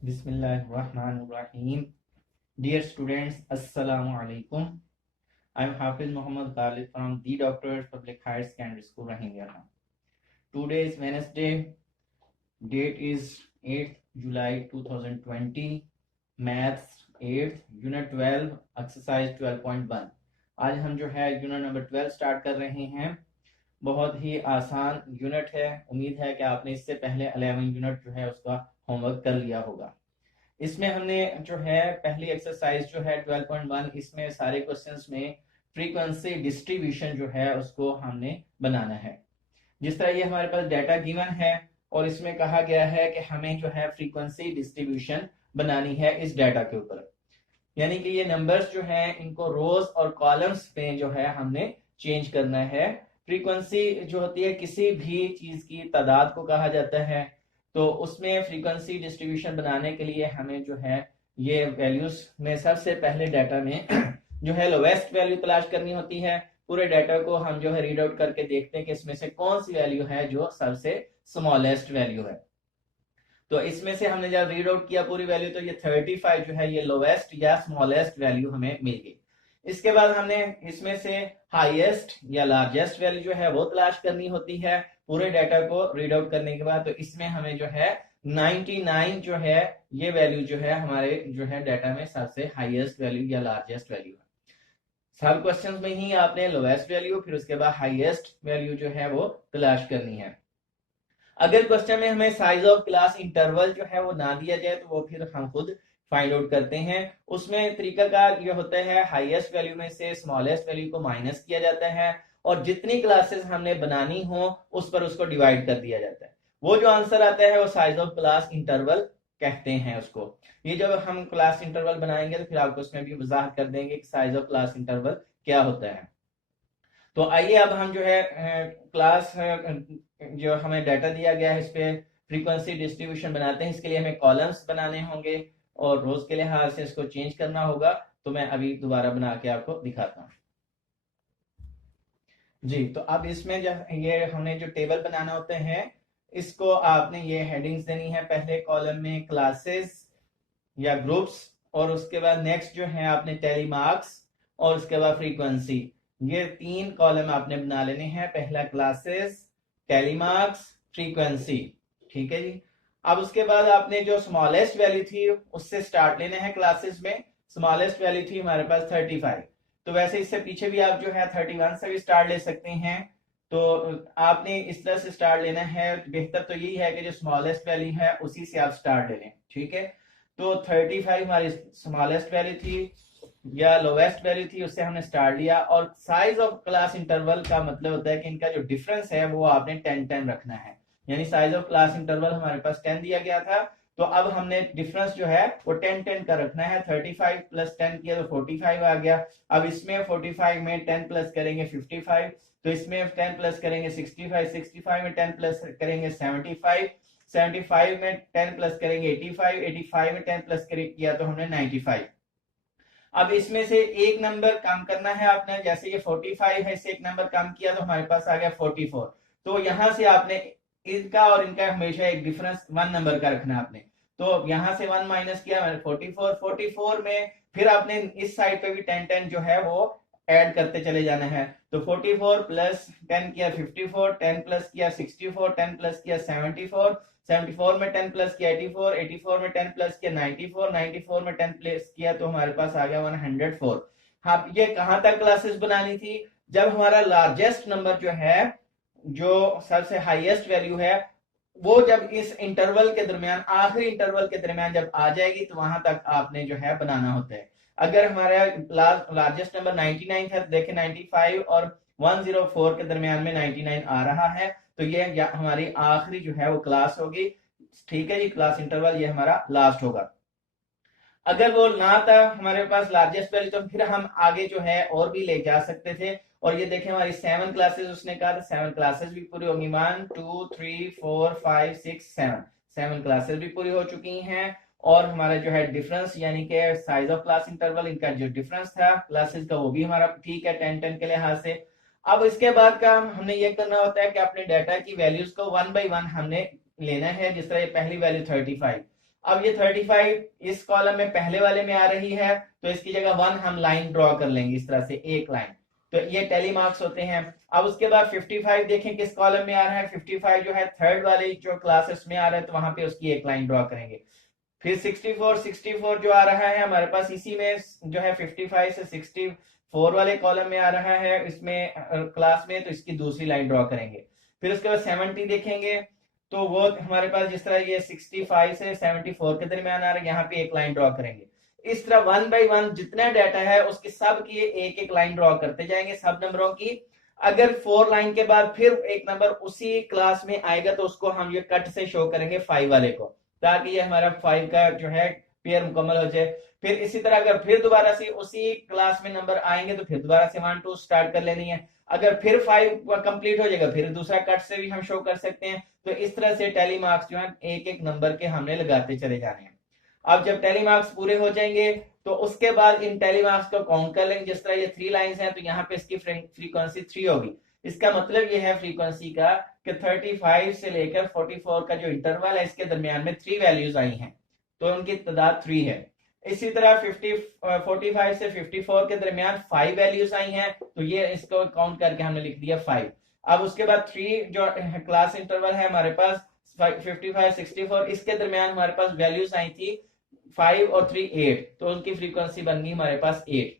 Bismillahirrahmanirrahim. Dear students, Assalamu alaikum. I am Hafiz Muhammad Khalid from The Doctors Public Higher Secondary School, Rahimyana. Today is Wednesday. Date is 8th July 2020. Maths 8th Unit 12 Exercise 12.1. आज हम जो है unit number 12 start कर रहे हैं। बहुत ही आसान unit है। उम्मीद है कि आपने इससे पहले 11 यूनिट जो है उसका होमवर्क कर लिया होगा। इसमें हमने जो है पहली एक्सरसाइज जो है 12.1, इसमें सारे क्वेश्चंस में फ्रीक्वेंसी डिस्ट्रीब्यूशन जो है उसको हमने बनाना है। जिस तरह ये हमारे पास डाटा गिवन है और इसमें कहा गया है कि हमें जो है फ्रीक्वेंसी डिस्ट्रीब्यूशन बनानी है इस डाटा के ऊपर, यानी कि ये नंबर्स जो है इनको रोज और कॉलम्स में जो है हमने चेंज करना है। फ्रीक्वेंसी जो होती है किसी भी चीज की तादाद को कहा जाता है, तो उसमें फ्रीक्वेंसी डिस्ट्रीब्यूशन बनाने के लिए हमें जो है ये वैल्यूज में सबसे पहले डाटा में जो है लोवेस्ट वैल्यू तलाश करनी होती है। पूरे डाटा को हम जो है रीड आउट करके देखते हैं कि इसमें से कौन सी वैल्यू है जो सबसे स्मॉलेस्ट वैल्यू है। तो इसमें से हमने जब रीड आउट किया पूरी वैल्यू, तो ये 35 जो है ये लोवेस्ट या स्मॉलेस्ट वैल्यू हमें मिल गई। इसके बाद हमने इसमें से हाईएस्ट या लार्जेस्ट वैल्यू जो है वो तलाश करनी होती है पूरे डाटा को रीड आउट करने के बाद। तो इसमें हमें जो है 99 जो है ये वैल्यू जो है हमारे जो है डाटा में सबसे हाईएस्ट वैल्यू या लार्जेस्ट वैल्यू है। सब क्वेश्चंस में ही आपने लोवेस्ट वैल्यू फिर उसके बाद हाईएस्ट वैल्यू जो है वो तलाश करनी है। अगर क्वेश्चन में हमें साइज ऑफ क्लास इंटरवल जो है वो ना दिया जाए तो वो फिर हम खुद फाइंड आउट करते हैं। उसमें तरीकाकार ये होता है हाईएस्ट वैल्यू में से स्मॉलेस्ट वैल्यू को माइनस किया जाता है और जितनी क्लासेस हमने बनानी हो उस पर उसको डिवाइड कर दिया जाता है। वो जो आंसर आता है वो साइज ऑफ क्लास इंटरवल कहते हैं उसको। ये जब हम क्लास इंटरवल बनाएंगे तो फिर आपको उसमें भी वजाहत कर देंगे कि साइज ऑफ क्लास इंटरवल क्या होता है। तो आइए अब हम जो है क्लास जो हमें डाटा दिया गया है इस पे फ्रीक्वेंसी डिस्ट्रीब्यूशन बनाते हैं। इसके लिए हमें कॉलम्स बनाने होंगे और रोज के लिहाज से इसको चेंज करना होगा। तो मैं अभी दोबारा बना के आपको दिखाता हूँ जी। तो अब इसमें जब ये हमने जो टेबल बनाना होते हैं इसको आपने ये हेडिंग्स देनी है। पहले कॉलम में क्लासेस या ग्रुप्स और उसके बाद नेक्स्ट जो है आपने टैली मार्क्स और उसके बाद फ्रीक्वेंसी। ये 3 कॉलम आपने बना लेने हैं, पहला क्लासेस, टैली मार्क्स, फ्रीक्वेंसी। ठीक है जी। अब उसके बाद आपने जो स्मॉलेस्ट वैल्यू थी उससे स्टार्ट लेना है। क्लासेस में स्मॉलेस्ट वैल्यू थी हमारे पास 35, तो वैसे इससे पीछे भी आप जो है 31 से भी स्टार्ट ले सकते हैं। तो आपने इस तरह से स्टार्ट लेना है। बेहतर तो यही है कि जो स्मॉलेस्ट वैल्यू है उसी से आप स्टार्ट ले लें। ठीक है। तो 35 हमारी स्मॉलेस्ट वैल्यू थी या लोवेस्ट वैल्यू थी, उससे हमने स्टार्ट लिया। और साइज ऑफ क्लास इंटरवल का मतलब होता है कि इनका जो डिफरेंस है वो आपने 10-10 रखना है। यानी साइज ऑफ क्लास इंटरवल हमारे पास 10 दिया गया था, तो अब हमने डिफरेंस जो है वो 10-10 का रखना है। 35 प्लस 10 किया तो 45 आ गया। अब इसमें 45 में 10 प्लस करेंगे 55, तो इसमें 10 प्लस करेंगे 65, 65 में 10 प्लस करेंगे 75, 75 में 10 प्लस करेंगे 85, 85 में 10 प्लस किया तो हमने 95। अब इसमें से एक नंबर कम करना है आपने। जैसे ये 45 है, इससे एक नंबर कम किया तो हमारे पास आ गया 44। तो यहां से आपने इनका और इनका हमेशा एक डिफरेंस 1 नंबर का रखना है आपने। तो यहां से 1 माइनस किया 44, 44 में फिर आपने इस साइड पे भी 10-10 जो है वो ऐड करते चले जाना है। तो 44 प्लस 10 किया 54, 10 प्लस किया 64, 10 प्लस किया 74, 74 में 10 प्लस किया 84, 84 में 10 प्लस किया 94, 94 में 10 प्लस किया तो हमारे पास आ गया 104। हाँ, ये कहां तक क्लासेस बनानी थी? जब हमारा लार्जेस्ट नंबर जो है, जो सबसे हाईएस्ट वैल्यू है, वो जब इस इंटरवल के दरमियान, आखिरी इंटरवल के दरमियान जब आ जाएगी तो वहां तक आपने जो है बनाना होता है। अगर हमारा लार्जेस्ट नंबर 99 है, देखें 95 और 104 के दरमियान में 99 आ रहा है, तो ये हमारी आखिरी जो है वो क्लास होगी। ठीक है जी, क्लास इंटरवल ये हमारा लास्ट होगा। अगर वो ना था हमारे पास लार्जेस्ट वैल्यू तो फिर हम आगे जो है और भी ले जा सकते थे। और ये देखें हमारी 7 क्लासेस उसने कहा, 7 क्लासेस भी पूरी होंगी। 1 2 3 4 5 6 7 7 क्लासेस भी पूरी हो चुकी हैं। और हमारा जो है डिफरेंस यानी कि साइज ऑफ क्लास इंटरवल, इनका जो डिफरेंस था क्लासेस का वो भी हमारा ठीक है 10-10 के लिहाज से। अब इसके बाद का हमने ये करना होता है कि अपने डाटा की वैल्यूज को 1 बाय 1 हमने लेना है। जिस तरह ये पहली वैल्यू 35, अब ये 35 इस कॉलम में पहले वाले में आ रही है, तो इसकी जगह 1 हम लाइन ड्रॉ कर लेंगे इस तरह से, एक लाइन। तो ये टेली मार्क्स होते हैं। अब उसके बाद 55 देखें किस कॉलम में आ रहा है, 55 जो है थर्ड वाले जो क्लासेस में आ रहा है, तो वहां पे उसकी एक लाइन ड्रॉ करेंगे। फिर 64 जो आ रहा है हमारे पास इसी में जो है 55 से 64 वाले कॉलम में आ रहा है इसमें क्लास में, तो इसकी दूसरी लाइन ड्रॉ करेंगे। फिर उसके बाद 70 देखेंगे, तो वो हमारे पास जिस तरह ये 65 से 74 के दरमियान आ रहा है, यहाँ पे एक लाइन ड्रॉ करेंगे। इस तरह 1 बाई 1 जितना डाटा है उसकी सब की एक एक लाइन ड्रॉ करते जाएंगे सब नंबरों की। अगर 4 लाइन के बाद फिर एक नंबर उसी क्लास में आएगा तो उसको हम ये कट से शो करेंगे 5 वाले को, ताकि ये हमारा 5 का जो है पेयर मुकम्मल हो जाए। फिर इसी तरह अगर फिर दोबारा से उसी क्लास में नंबर आएंगे तो फिर दोबारा से 1 2 स्टार्ट कर लेनी है। अगर फिर 5 कंप्लीट हो जाएगा फिर दूसरा कट से भी हम शो कर सकते हैं। तो इस तरह से टेली मार्क्स जो है एक एक नंबर के हमने लगाते चले जाने हैं। अब जब टेली मार्क्स पूरे हो जाएंगे तो उसके बाद इन टेली मार्क्स को काउंट कर लेंगे। जिस तरह ये 3 लाइंस हैं तो यहाँ पे इसकी फ्रीक्वेंसी 3 होगी। इसका मतलब ये है फ्रीक्वेंसी का कि 35 से लेकर 44 का जो इंटरवल है इसके दरमियान में 3 वैल्यूज आई हैं, तो उनकी तादाद 3 है। इसी तरह 45 से 54 के दरमियान 5 वैल्यूज आई हैं, तो ये इसको काउंट करके हमने लिख दिया 5। अब उसके बाद 3 जो क्लास इंटरवल है हमारे पास 55 64 इसके दरमियान हमारे पास वैल्यूज आई थी 5 और 3 8, तो उनकी फ्रीक्वेंसी बन गई हमारे पास 8।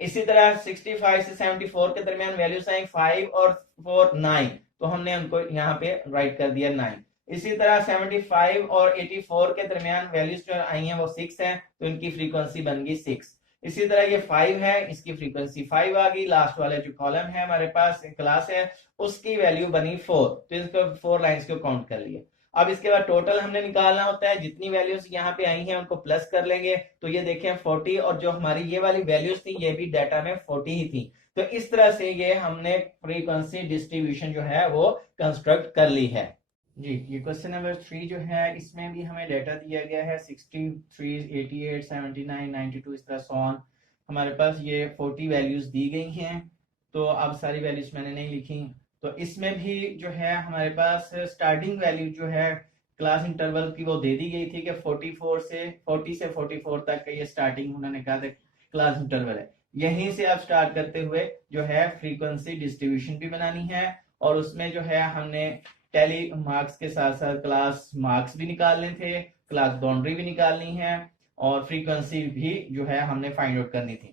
इसी तरह 65 से 74 के दरमियान वैल्यूज आई 5 और 4 9, तो हमने उनको यहाँ पे राइट कर दिया 9। इसी तरह 75 और 84 के दरमियान वैल्यूज जो आई हैं वो 6 हैं, तो इनकी फ्रीक्वेंसी बन गई 6। इसी तरह ये 5 है, इसकी फ्रीक्वेंसी 5 आ गई। लास्ट वाला जो कॉलम है हमारे पास क्लास है उसकी वैल्यू बनी 4, तो इसको 4 लाइंस को काउंट कर लिया। अब इसके बाद टोटल हमने निकालना होता है, जितनी वैल्यूज यहाँ पे आई हैं उनको प्लस कर लेंगे, तो ये देखें 40, और जो हमारी ये वाली वैल्यूज थी ये भी डाटा में 40 ही थी। तो इस तरह से ये हमने फ्रीक्वेंसी डिस्ट्रीब्यूशन जो है वो कंस्ट्रक्ट कर ली है जी। ये क्वेश्चन नंबर 3 जो है इसमें भी हमें डाटा दिया गया है 63 88 79 92 इस तरह सॉन हमारे पास ये 40 वैल्यूज दी गई हैं। तो अब सारी वैल्यूज मैंने नहीं लिखी। तो इसमें भी जो है हमारे पास स्टार्टिंग वैल्यू जो है क्लास इंटरवल की वो दे दी गई थी कि 40 से 44 तक का ये स्टार्टिंग उन्होंने कहा था क्लास इंटरवल है। यहीं से आप स्टार्ट करते हुए जो है फ्रीक्वेंसी डिस्ट्रीब्यूशन भी बनानी है, और उसमें जो है हमने टेली मार्क्स के साथ साथ क्लास मार्क्स भी निकालने थे, क्लास बाउंड्री भी निकालनी है, और फ्रीक्वेंसी भी जो है हमने फाइंड आउट करनी थी।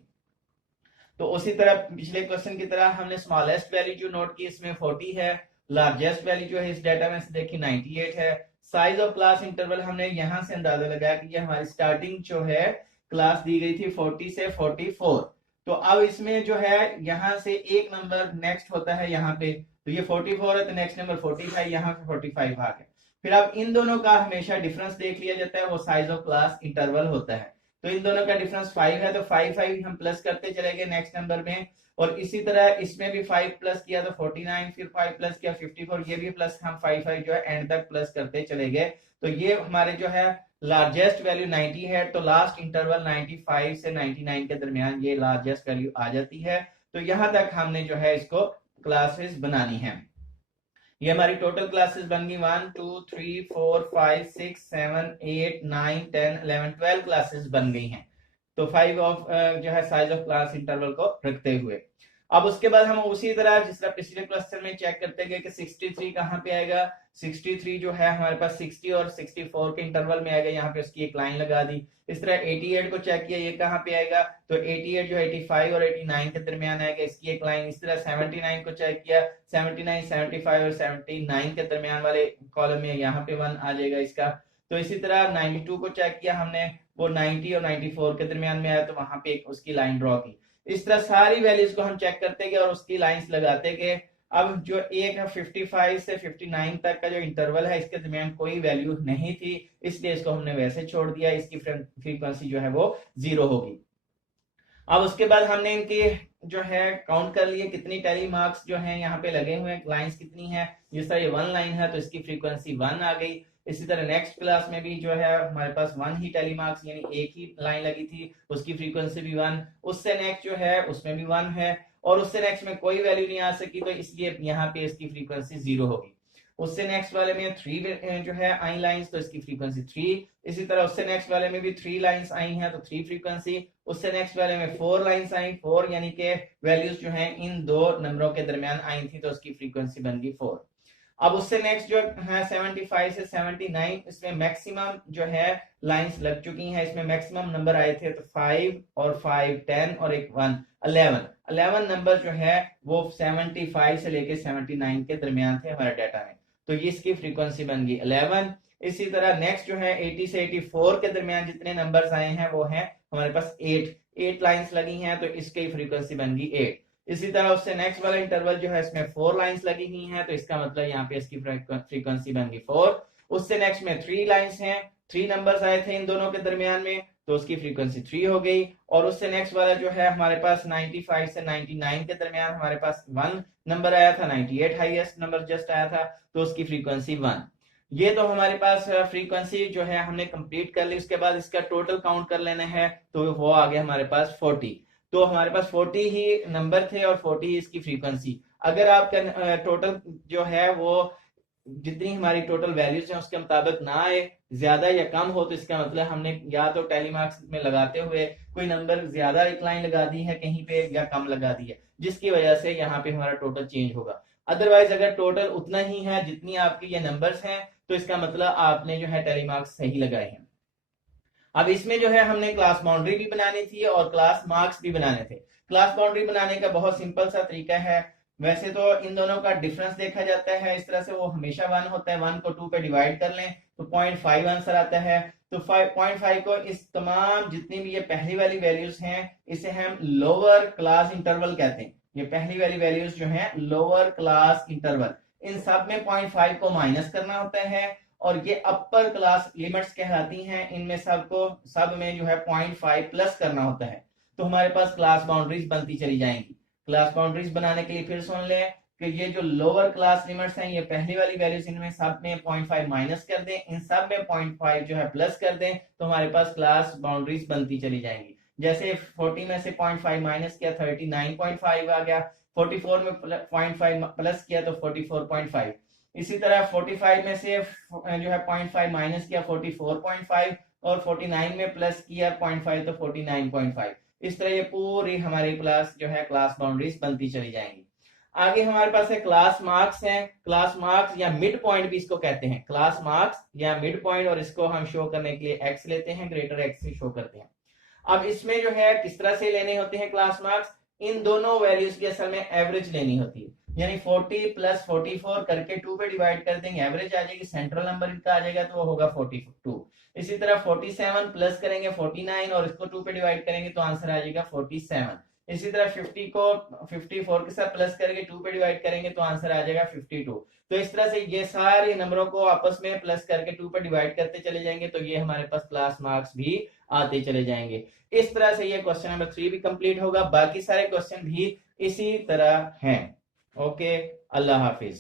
तो उसी तरह पिछले क्वेश्चन की तरह हमने स्मॉलेस्ट वैल्यू जो नोट की इसमें 40 है, लार्जेस्ट वैल्यू जो है इस डाटा में से देखी 98 है। साइज ऑफ क्लास इंटरवल हमने यहां से अंदाजा लगाया कि ये हमारी स्टार्टिंग जो है क्लास दी गई थी 40 से 44। तो अब इसमें जो है यहां से एक नंबर नेक्स्ट होता है यहाँ पे, तो ये 44 है तो नेक्स्ट नंबर 40 है, यहाँ पे 45 आ गया। फिर अब इन दोनों का हमेशा डिफरेंस देख लिया जाता है, वो साइज ऑफ क्लास इंटरवल होता है। तो इन दोनों का डिफरेंस 5 है, तो 5 हम प्लस करते चले गए नेक्स्ट नंबर में। और इसी तरह इसमें भी 5 प्लस किया तो 49, फिर 5 प्लस किया 54, ये भी प्लस हम 5 जो है एंड तक प्लस करते चले गए। तो ये हमारे जो है लार्जेस्ट वैल्यू 90 है, तो लास्ट इंटरवल 95 से 99 के दरमियान ये लार्जेस्ट वैल्यू आ जाती है। तो यहां तक हमने जो है इसको क्लासेस बनानी है। ये हमारी टोटल क्लासेस बन गई 1 2 3 4 5 6 7 8 9 10 11 12 क्लासेस बन गई हैं। तो 5 ऑफ जो है साइज ऑफ क्लास इंटरवल को रखते हुए अब उसके बाद हम उसी तरह जिस तरह पिछले क्वेश्चन में चेक करते गए कि 63 कहाँ पे आएगा। 63 जो है हमारे पास 60 और 64 के इंटरवल में आएगा, यहाँ पे उसकी एक लाइन लगा दी। इस तरह 88 को चेक किया ये कहाँ पे आएगा, तो 88 जो 85 और 89 के दरमियान आएगा, इसकी एक लाइन। इस तरह 79 को चेक किया, 79 75 और 79 के दरमियान वाले कॉलम में यहाँ पे 1 आ जाएगा इसका। तो इसी तरह 92 को चेक किया हमने, वो 90 और 94 के दरमियान में आया, तो वहां पे एक उसकी लाइन ड्रॉ की। इस तरह सारी वैल्यूज को हम चेक करते गए और उसकी लाइंस लगाते गए। अब जो एक है 55 से 59 तक का जो इंटरवल है इसके दरमियान कोई वैल्यू नहीं थी, इसलिए इसको हमने वैसे छोड़ दिया, इसकी फ्रीक्वेंसी जो है वो 0 होगी। अब उसके बाद हमने इनकी जो है काउंट कर लिए कितनी टेली मार्क्स जो है यहाँ पे लगे हुए हैं, लाइंस कितनी है। जिस तरह ये 1 लाइन है तो इसकी फ्रीक्वेंसी 1 आ गई। इसी तरह नेक्स्ट क्लास में भी जो है हमारे पास 1 ही टेली मार्क्स यानी एक ही लाइन लगी थी, उसकी फ्रीक्वेंसी भी 1। उससे नेक्स्ट जो है उसमें भी 1 है, और उससे नेक्स्ट में कोई वैल्यू नहीं आ सकी, तो इसलिए यहाँ पे इसकी फ्रीक्वेंसी 0 होगी। उससे नेक्स्ट वाले में 3 जो है आई लाइंस, तो इसकी फ्रीक्वेंसी 3। इसी तरह उससे नेक्स्ट वाले में भी 3 लाइंस आई हैं, तो 3 फ्रीक्वेंसी। उससे नेक्स्ट वाले में 4 लाइंस आई, 4 यानी कि वैल्यूज जो है इन दो नंबरों के दरमियान आई थी, तो उसकी फ्रीक्वेंसी बन गई 4। अब उससे नेक्स्ट जो है 75 से 79, इसमें मैक्सिमम जो है लाइंस लग चुकी हैं, इसमें मैक्सिमम नंबर आए थे, तो 5 और 5 10 और एक 1 11 नंबर जो है वो 75 से लेके 79 के दरमियान थे हमारे डाटा में, तो ये इसकी फ्रीक्वेंसी बन गई 11। इसी तरह नेक्स्ट जो है 80 से 84 के दरमियान जितने नंबर्स आए हैं वो हैं हमारे पास 8 लाइंस लगी हैं, तो इसकी फ्रीक्वेंसी बन गई 8। इसी तरह उससे नेक्स्ट वाला इंटरवल जो है इसमें 4 लाइंस लगी हुई हैं, तो इसका मतलब यहाँ पे इसकी फ्रीक्वेंसी बन गई 4। उससे नेक्स्ट में 3 लाइंस हैं, 3 नंबर्स आए थे इन दोनों के दरमियान में, तो उसकी फ्रीक्वेंसी 3 हो गई। और उससे नेक्स्ट वाला जो है हमारे पास 95 से 99 के दरमियान हमारे पास 1 नंबर आया था, 98 हाईएस्ट नंबर जस्ट आया था, तो उसकी फ्रीक्वेंसी 1। ये तो हमारे पास फ्रीक्वेंसी जो है हमने कंप्लीट कर ली। उसके बाद इसका टोटल काउंट कर लेना है, तो वो आ गया हमारे पास 40। तो हमारे पास 40 ही नंबर थे और 40 ही इसकी फ्रीक्वेंसी। अगर आपका टोटल जो है वो जितनी हमारी टोटल वैल्यूज हैं उसके मुताबिक ना आए, ज्यादा या कम हो, तो इसका मतलब हमने या तो टेलीमार्क्स में लगाते हुए कोई नंबर ज्यादा एक लाइन लगा दी है कहीं पे या कम लगा दी है, जिसकी वजह से यहाँ पे हमारा टोटल चेंज होगा। अदरवाइज अगर टोटल उतना ही है जितनी आपकी ये नंबर्स हैं, तो इसका मतलब आपने जो है टेलीमार्क्स सही लगाए हैं। अब इसमें जो है हमने क्लास बाउंड्री भी बनानी थी और क्लास मार्क्स भी बनाने थे। क्लास बाउंड्री बनाने का बहुत सिंपल सा तरीका है। वैसे तो इन दोनों का डिफरेंस देखा जाता है इस तरह से, वो हमेशा 1 होता है, 1 को 2 पे डिवाइड कर लें तो 0.5 आंसर आता है। तो 0.5 को इस तमाम जितनी भी ये पहली वाली वैल्यूज हैं इसे हम लोअर क्लास इंटरवल कहते हैं। ये पहली वाली वैल्यूज जो है लोअर क्लास इंटरवल, इन सब में 0.5 को माइनस करना होता है और ये अपर क्लास लिमिट्स कहलाती हैं, इनमें सब में जो है 0.5 प्लस करना होता है। तो हमारे पास क्लास बाउंड्रीज बनती चली जाएंगी। क्लास बाउंड्रीज बनाने के लिए फिर सुन ले कि ये जो लोअर क्लास लिमिट्स हैं ये पहली वाली वैल्यूज इनमें सब में 0.5 माइनस कर दें, इन सब में 0.5 जो है प्लस कर दें, तो हमारे पास क्लास बाउंड्रीज बनती चली जाएंगी। जैसे 40 में से 0.5 माइनस किया 39.5 आ गया, 44 में 0.5 प्लस किया तो 44.5। इसी तरह 45 में से जो है 0.5 माइनस किया 44.5 और 49 में प्लस किया 0.5 तो 49.5। इस तरह ये पूरी हमारी क्लास जो है क्लास बाउंड्रीज बनती चली जाएंगी। आगे हमारे पास है क्लास मार्क्स है। क्लास मार्क्स या मिड पॉइंट भी इसको कहते हैं, क्लास मार्क्स या मिड पॉइंट, और इसको हम शो करने के लिए एक्स लेते हैं, ग्रेटर एक्स से शो करते हैं। अब इसमें जो है किस तरह से लेने होते हैं क्लास मार्क्स, इन दोनों वैल्यूज की असल में एवरेज लेनी होती है, यानी 40 प्लस 44 करके 2 पे डिवाइड कर देंगे, एवरेज आ जाएगी, सेंट्रल नंबर इनका आ जाएगा तो वो होगा 42। इसी तरह 47 प्लस करेंगे 49 और इसको 2 पे डिवाइड करेंगे तो आंसर आ जाएगा 47। इसी तरह 50 को 54 के साथ प्लस करके 2 पे डिवाइड करेंगे तो आंसर आ जाएगा 52। तो इस तरह से ये सारे नंबरों को आपस में प्लस करके 2 पे डिवाइड करते चले जाएंगे, तो ये हमारे पास क्लास मार्क्स भी आते चले जाएंगे। इस तरह से ये क्वेश्चन नंबर 3 भी कंप्लीट होगा। बाकी सारे क्वेश्चन भी इसी तरह हैं। ओके, अल्लाह हाफिज।